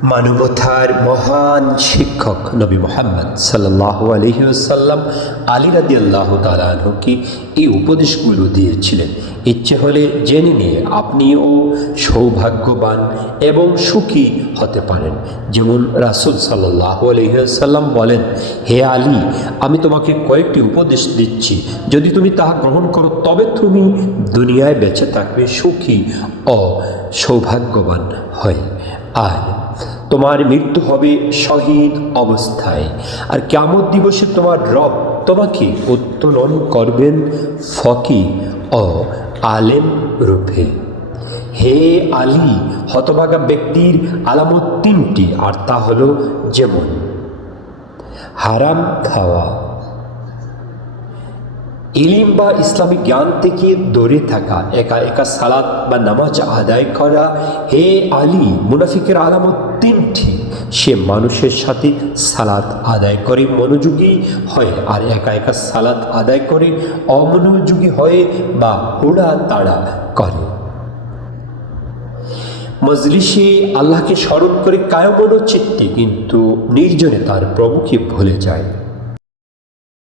মানবতার মহান শিক্ষক নবী মুহাম্মদ সাল্লাল্লাহু আলাইহি ওয়াসাল্লাম আলী রাদিয়াল্লাহু তাআলা আনহুকে এই উপদেশগুলো দিয়েছিলেন। ইচ্ছে হলে জেনে নিয়ে আপনিও সৌভাগ্যবান এবং সুখী হতে পারেন। যেমন রাসূল সাল্লাল্লাহু আলাইহি ওয়াসাল্লাম বলেন, হে আলী, আমি তোমাকে কয়েকটি উপদেশ দিচ্ছি, যদি তুমি তাহা গ্রহণ করো তবে তুমি দুনিয়ায় বেঁচে থাকবে সুখী ও সৌভাগ্যবান হয়ে, আর তোমার মৃত্যু হবে শহীদ অবস্থায়, আর কিয়ামত দিবসে তোমার রব তোমাকে উত্তোলন করবেন ফকিহ ও আলেম রূপে। হে আলী, হতভাগা ব্যক্তির আলামত তিনটি, আর তা হলো যেমন হারাম খাওয়া, ইলম বা ইসলামিক জ্ঞান থেকে দূরে থাকা, একা একা সালাত বা নামাজ আদায় করা। হে আলী, মুনাফিকের আলামত তিনটি, সে মানুষের সাথে সালাত আদায় করে মনোযোগী হয়, আর একা একা সালাত আদায় করে অমনোযোগী হয়ে বা হুড়া তাড়া করে। মজলিসে আল্লাহকে স্মরণ করে কায়মনোচিত্তে, কিন্তু নির্জনে তার প্রভুকে ভুলে যায়।